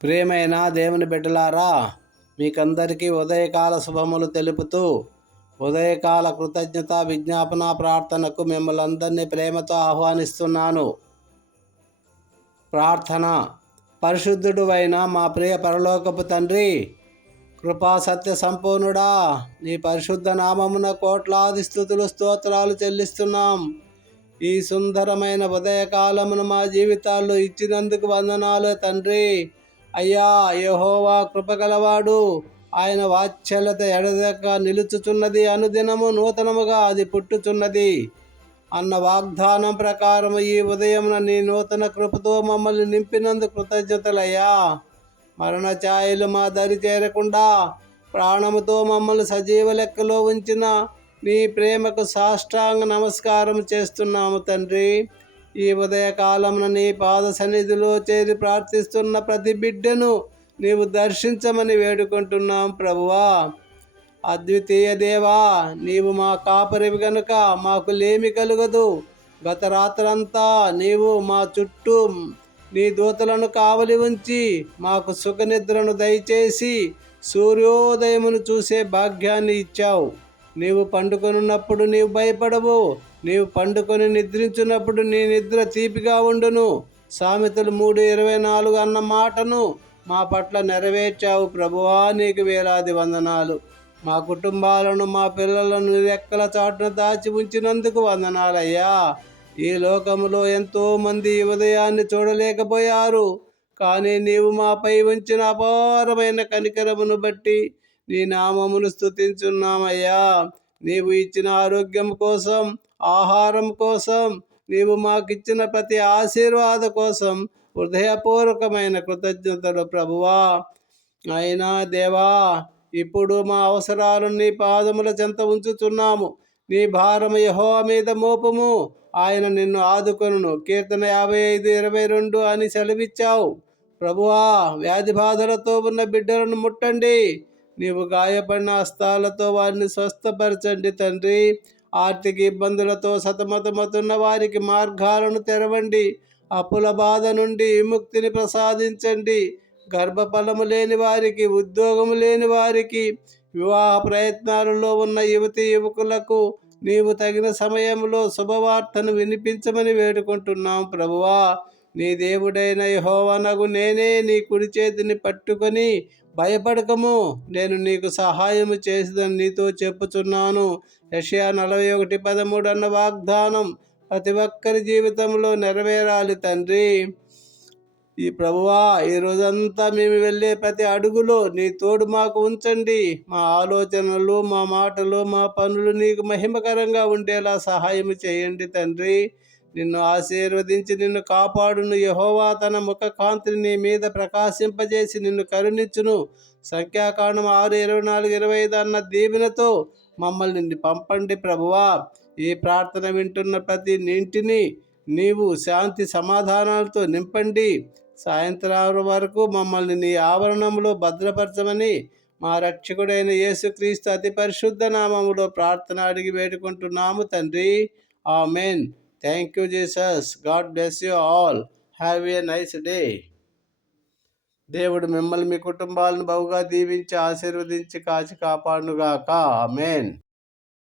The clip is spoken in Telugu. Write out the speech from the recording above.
ప్రియమైన దేవుని బిడ్డలారా, మీకందరికీ ఉదయకాల శుభములు తెలుపుతూ ఉదయకాల కృతజ్ఞత విజ్ఞాపన ప్రార్థనకు మిమ్మల్ని అందరినీ ప్రేమతో ఆహ్వానిస్తున్నాను. ప్రార్థన. పరిశుద్ధుడు అయిన మా ప్రియ పరలోకపు తండ్రి, కృపా సత్య సంపూర్ణుడా, నీ పరిశుద్ధ నామమున కోట్లాది స్తుతులు స్తోత్రాలు చెల్లిస్తున్నాం. ఈ సుందరమైన ఉదయకాలమును మా జీవితాల్లో ఇచ్చినందుకు వందనాలు తండ్రి. అయ్యా, యెహోవా కృపగలవాడు, ఆయన వాత్సల్యత ఎడదెక్క నిలుచుచున్నది, అనుదినము నూతనముగా అది పుట్టుచున్నది అన్న వాగ్దానం ప్రకారం ఈ ఉదయం నీ నూతన కృపతో మమ్మల్ని నింపినందుకు కృతజ్ఞతలయ్యా. మరణ ఛాయలు మా దరి చేరకుండా ప్రాణముతో మమ్మల్ని సజీవ లెక్కలో ఉంచిన నీ ప్రేమకు సాష్టాంగ నమస్కారం చేస్తున్నాము తండ్రి. ఈ ఉదయకాలమున నీ పాద సన్నిధిలో చేరి ప్రార్థిస్తున్న ప్రతి బిడ్డను నీవు దర్శించమని వేడుకుంటున్నాం ప్రభువా. అద్వితీయ దేవా, నీవు మా కాపరివి గనుక మాకు లేమి కలుగదు. గత రాత్రంతా నీవు మా చుట్టూ నీ దూతలను కావలి ఉంచి మాకు సుఖనిద్రను దయచేసి సూర్యోదయమును చూసే భాగ్యాన్ని ఇచ్చావు. నీవు పండుకొనున్నప్పుడు నీవు భయపడవు, నీవు పండుకొని నిద్రించున్నప్పుడు నీ నిద్ర తీపిగా ఉండును. సామెతలు 3:24 అన్న మాటను మా పట్ల నెరవేర్చావు ప్రభువా. నీకు వేలాది వందనాలు. మా కుటుంబాలను, మా పిల్లలను రెక్కల చాటున దాచి ఉంచినందుకు వందనాలయ్యా. ఈ లోకములో ఎంతోమంది ఈ ఉదయాన్ని చూడలేకపోయారు, కానీ నీవు మాపై ఉంచిన అపారమైన కనికరమును బట్టి నీ నామమును స్తుతించున్నామయ్యా. నీవు ఇచ్చిన ఆరోగ్యం కోసం, ఆహారం కోసం, నీవు మాకిచ్చిన ప్రతి ఆశీర్వాద కోసం హృదయపూర్వకమైన కృతజ్ఞతలు ప్రభువా. అయినా దేవా, ఇప్పుడు మా అవసరాలను నీ పాదముల చెంత ఉంచుతున్నాము. నీ భారము యెహోవా మీద మోపము, ఆయన నిన్ను ఆదుకొనును. కీర్తన 55:22 అని సెలవిచ్చావు ప్రభువా. వ్యాధి బాధలతో ఉన్న బిడ్డలను ముట్టండి, నీవు గాయపడిన హస్తాలతో వారిని స్వస్థపరచండి తండ్రి. ఆర్థిక ఇబ్బందులతో సతమతమవుతున్న వారికి మార్గాలను తెరవండి. అప్పుల బాధ నుండి విముక్తిని ప్రసాదించండి. గర్భఫలము లేని వారికి, ఉద్యోగము లేని వారికి, వివాహ ప్రయత్నాలలో ఉన్న యువతి యువకులకు నీవు తగిన సమయంలో శుభవార్తను వినిపించమని వేడుకుంటున్నాం ప్రభువా. నీ దేవుడైన యెహోవానగు నేనే నీ కుడి చేతిని పట్టుకొని భయపడకము, నేను నీకు సహాయము చేసేదని నీతో చెప్పుచున్నాను. యెషయా 41:13 అన్న వాగ్దానం ప్రతి ఒక్కరి జీవితంలో నెరవేరాలి తండ్రి. ఈ ప్రభువా, ఈ రోజంతా మేము వెళ్ళే ప్రతి అడుగులో నీ తోడు మాకు ఉంచండి. మా ఆలోచనలు, మా మాటలు, మా పనులు నీకు మహిమకరంగా ఉండేలా సహాయం చేయండి తండ్రి. నిన్ను ఆశీర్వదించి నిన్ను కాపాడును. యెహోవా తన ముఖ కాంతిని నీ మీద ప్రకాశింపజేసి నిన్ను కరుణించును. సంఖ్యాకాండం 6:24-25 అన్న దీవెనతో మమ్మల్ని పంపండి ప్రభువా. ఈ ప్రార్థన వింటున్న ప్రతి ఇంటిని నీవు శాంతి సమాధానాలతో నింపండి. సాయంత్రం వరకు మమ్మల్ని నీ ఆవరణంలో భద్రపరచమని మా రక్షకుడైన యేసుక్రీస్తు అతి పరిశుద్ధ నామములో ప్రార్థన అడిగి వేడుకుంటున్నాము తండ్రి. Amen. Thank you Jesus. God bless you all. Have a nice day. దేవుడు మిమ్మల్ని, మీ కుటుంబాలను బహుగా దీవించి ఆశీర్వదించి కాచి కాపాడునుగాక. ఆమెన్.